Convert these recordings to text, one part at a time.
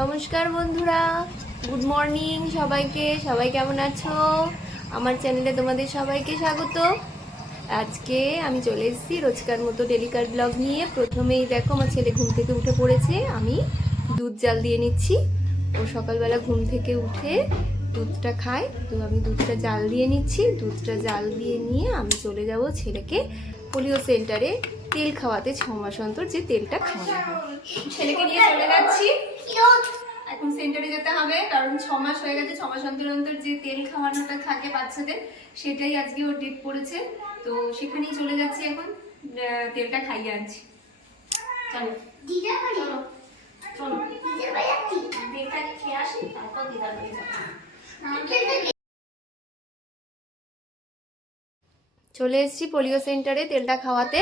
নমস্কার বন্ধুরা, good morning সবাইকে। সবাই কেমন আছো? আমার চ্যানেলে তোমাদের সবাইকে স্বাগত। আজকে আমি চলে এসেছি রোজকার মতো ডেলিকার ব্লগ নিয়ে। প্রথমেই দেখো আমার ছেলে ঘুম থেকে উঠে পড়েছে, আমি দুধ জাল দিয়ে নিচ্ছি। ও সকালবেলা ঘুম থেকে উঠে দুধটা খায়, তো আমি দুধটা জাল দিয়ে নিচ্ছি। দুধটা জাল দিয়ে নিয়ে আমি চলে যাব ছেলেকে পোলিও সেন্টারে তেল খাওয়াতে। 6 মাস অন্তর যে তেলটা খাওয়ানো হয়, ছেলেকে নিয়ে চলে যাচ্ছি। এখন সেন্টারে যেতে হবে, কারণ 6 মাস হয়ে গেছে। 6 মাস অন্তর অন্তর যে তেল খাওয়ানোটা থাকে বাচ্চাদের, সেটাই আজকে ওর ডেট পড়েছে। তো সেখানেই চলে যাচ্ছি এখন, তেলটা খাইয়ে আনছি। চলো চলো চলো, তেলটা খেয়ে আসি, তারপর দিদার বাড়ি যাবো। চলে এসেছি পোলিও সেন্টারে তেলটা খাওয়াতে।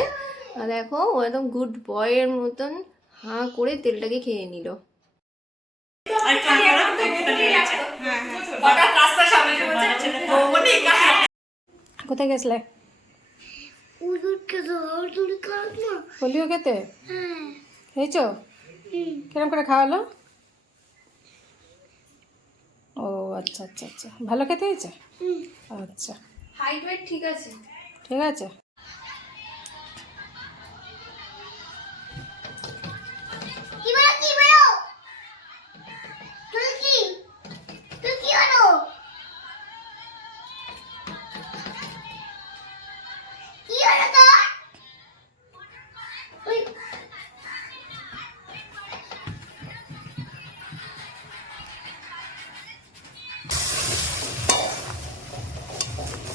দেখো ও একদম গুড বয়ের মতন হাঁ করে তেলটাকে খেয়ে নিল। কোথায় গেছলে? পোলিও খেতে খেয়েছ? কিরম করে খাওয়ালো? ও আচ্ছা আচ্ছা আচ্ছা, ভালো খেতে হয়েছে? আচ্ছা, হাইট ওয়েট ঠিক আছে? ঠিক আছে।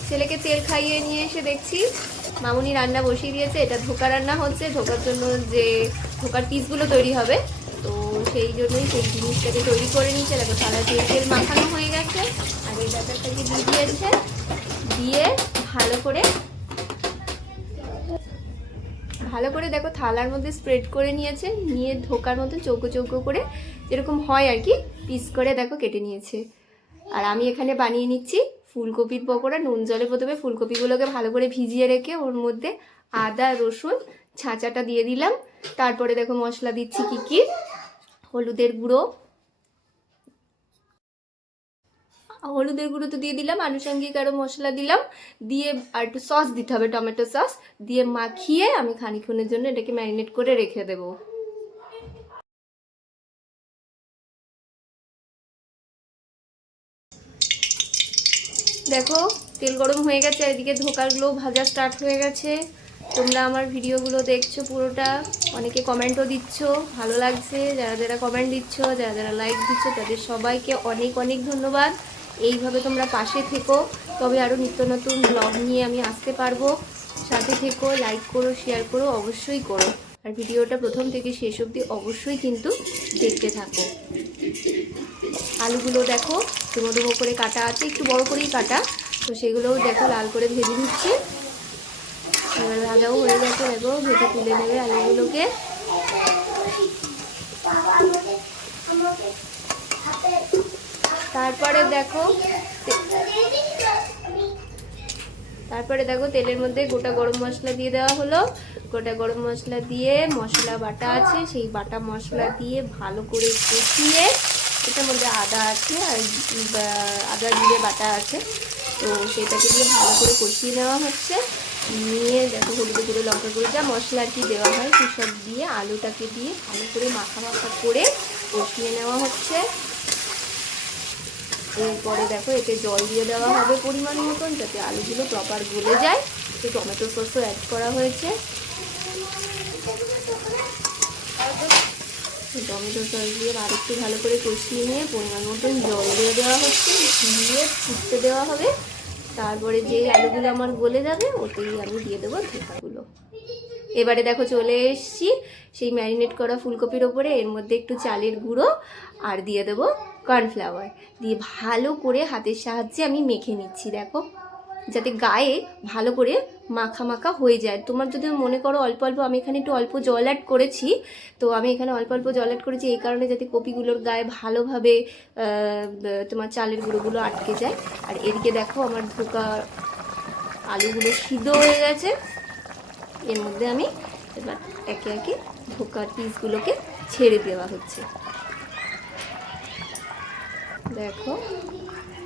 ছেলেকে তেল খাইয়ে নিয়ে এসে দেখছি মামুনি রান্না বসিয়ে দিয়েছে। এটা ধোকা রান্না হচ্ছে, ধোকার জন্য যে ধোকার পিসগুলো তৈরি হবে, তো সেই জন্যই সেই জিনিসটাকে তৈরি করে নিচ্ছে। দেখো সারা তেল তেল মাখানো হয়ে গেছে, আর এই ব্যাপারটাকে দিয়ে দিয়েছে, দিয়ে ভালো করে দেখো থালার মধ্যে স্প্রেড করে নিয়েছে, নিয়ে ধোকার মতো চৌকো চৌকো করে যেরকম হয় আর কি পিস করে দেখো কেটে নিয়েছে। আর আমি এখানে বানিয়ে নিচ্ছি ফুলকপির পকোড়া। নুন জলে প্রথমে ফুলকপিগুলোকে ভালো করে ভিজিয়ে রেখে ওর মধ্যে আদা রসুন ছাঁচাটা দিয়ে দিলাম। তারপরে দেখো মশলা দিচ্ছি কি কি, হলুদের গুঁড়ো তো দিয়ে দিলাম, আনুষঙ্গিক আরও মশলা দিলাম, দিয়ে আর একটু সস দিতে হবে, টমেটো সস দিয়ে মাখিয়ে আমি খানিকক্ষণের জন্য এটাকে ম্যারিনেট করে রেখে দেবো। দেখো তেল গরম হয়ে গেছে, এদিকে ধোকাগুলো ভাজা স্টার্ট হয়ে গেছে। তোমরা আমার ভিডিওগুলো দেখছো পুরোটা, অনেকে কমেন্টও দিচ্ছ, ভালো লাগছে। যারা যারা কমেন্ট দিচ্ছ, যারা যারা লাইক দিচ্ছ, তাদের সবাইকে অনেক অনেক ধন্যবাদ। এইভাবে তোমরা পাশে থেকো, তবে আরও নিত্য নতুন ব্লগ নিয়ে আমি আসতে পারবো। সাথে থেকো, লাইক করো, শেয়ার করো, অবশ্যই করো। আর ভিডিওটা প্রথম থেকে শেষ অবধি অবশ্যই কিন্তু দেখতে থাকো। আলুগুলো দেখো ডুমো ডুমো করে কাটা আছে, একটু বড় করেই কাটা, তো সেগুলোও দেখো লাল করে ভেজে নিচ্ছি। এবার ভাজাও হয়ে গেছে, দেখো ভেজে তুলে নেবে আলুগুলোকে। তারপরে দেখো তেলের মধ্যে গোটা গরম মশলা দিয়ে দেওয়া হলো। গোটা গরম মশলা দিয়ে মশলা বাটা আছে, সেই বাটা মশলা দিয়ে ভালো করে কষিয়ে, এটার মধ্যে আদা আছে আর আদা জিরে বাটা আছে, তো সেটাকে দিয়ে ভালো করে কষিয়ে নেওয়া হচ্ছে। নিয়ে দেখো হলুদ গুঁড়ো লঙ্কা গুঁড়ো যা মশলা আর কি দেওয়া হয় সেসব দিয়ে আলুটাকে দিয়ে ভালো করে মাখা করে কষিয়ে নেওয়া হচ্ছে। এরপরে দেখো এতে জল দিয়ে দেওয়া হবে পরিমাণ মতন, যাতে আলুগুলো প্রপার গলে যায়। একটু টমেটো সসও অ্যাড করা হয়েছে। টমেটো সস দিয়ে আর একটু ভালো করে কষিয়ে নিয়ে পরিমাণ মতন জল দিয়ে দেওয়া হচ্ছে, দিয়ে ফুটতে দেওয়া হবে। তারপরে যেই আলুগুলো আমার গলে যাবে ওতেই আমি দিয়ে দেবো ধোকাগুলো। এবারে দেখো চলে এসছি সেই ম্যারিনেট করা ফুলকপির ওপরে, এর মধ্যে একটু চালের গুঁড়ো আর দিয়ে দেবো কর্নফ্লাওয়ার, দিয়ে ভালো করে হাতের সাহায্যে আমি মেখে নিচ্ছি। দেখো যাতে গায়ে ভালো করে মাখা মাখা হয়ে যায়। তোমার যদি মনে করো অল্প অল্প, আমি এখানে একটু অল্প জল অ্যাড করেছি, তো আমি এখানে অল্প অল্প জল অ্যাড করেছি এই কারণে যাতে কপিগুলোর গায়ে ভালোভাবে তোমার চালের গুঁড়োগুলো আটকে যায়। আর এদিকে দেখো আমার ধোকা আলুগুলো সিদ্ধ হয়ে গেছে। এর মধ্যে আমি এবার একে একে ধোকার পিসগুলোকে ছেড়ে দেওয়া হচ্ছে। দেখো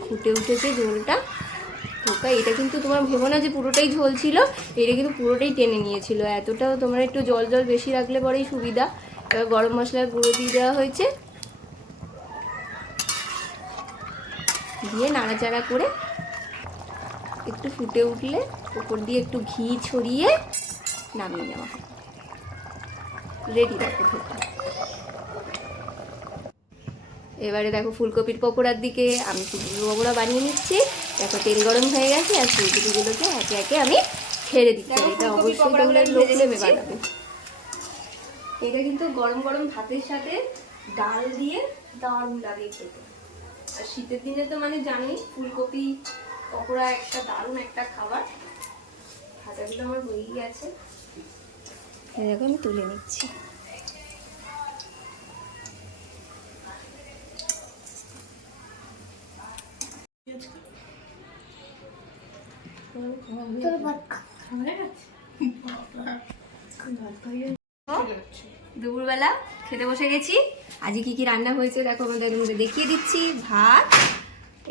ফুটে উঠেছে ঝোলটা। ধোকা এটা কিন্তু তোমার ভেবো না যে পুরোটাই ঝোল ছিল, এটা কিন্তু পুরোটাই টেনে নিয়েছিল। এতটাও তোমরা একটু জল জল বেশি রাখলে পরেই সুবিধা। এবার গরম মশলার গুঁড়ো দিয়ে দেওয়া হয়েছে, দিয়ে নাড়াচাড়া করে একটু ফুটে উঠলে উপর দিয়ে একটু ঘি ছড়িয়ে নামিয়ে নেওয়া হয়। রেডি দেখো ধোকা। এবারে দেখো ফুলকপির পকোড়ার দিকে আমি ফুলকপির পকোড়া বানিয়ে নিচ্ছি। দেখো তেল গরম হয়ে গেছে আর ফুলকপিগুলোকে একে একে আমি ছেড়ে দিচ্ছি। এটা অবশ্যই তোমরা লো ফ্লেমে বানাবে। এটা কিন্তু গরম গরম ভাতের সাথে ডাল দিয়ে দারুণ লাগে খেতে। আর শীতের দিনে তো মানে জানোই ফুলকপি পকোড়া একটা দারুণ একটা খাবার। ভাজাগুলো আমার হয়েই গেছে, দেখো আমি তুলে নিচ্ছি। দুপুরবেলা খেতে বসে গেছি। আজকে কি কি রান্না হয়েছে দেখো, আমাদের দেখিয়ে দিচ্ছি। ভাত,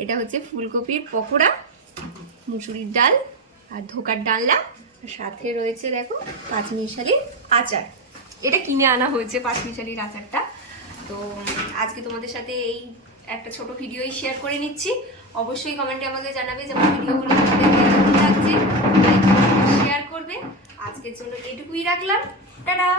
এটা হচ্ছে ফুলকপির পকোড়া, মুসুরির ডাল আর ধোকার ডালনা, আর সাথে রয়েছে দেখো পাঁচমিশালির আচার। এটা কিনে আনা হয়েছে পাঁচমিশালির আচারটা। তো আজকে তোমাদের সাথে এই একটা ছোট ভিডিওই শেয়ার করে নিচ্ছি। অবশ্যই কমেন্টে আমাকে জানাবে যে আমার ভিডিওগুলো তোমাদের কেমন লাগছে, লাইক শেয়ার করবে। আজকের জন্য এটুকুই রাখলাম, টাটা।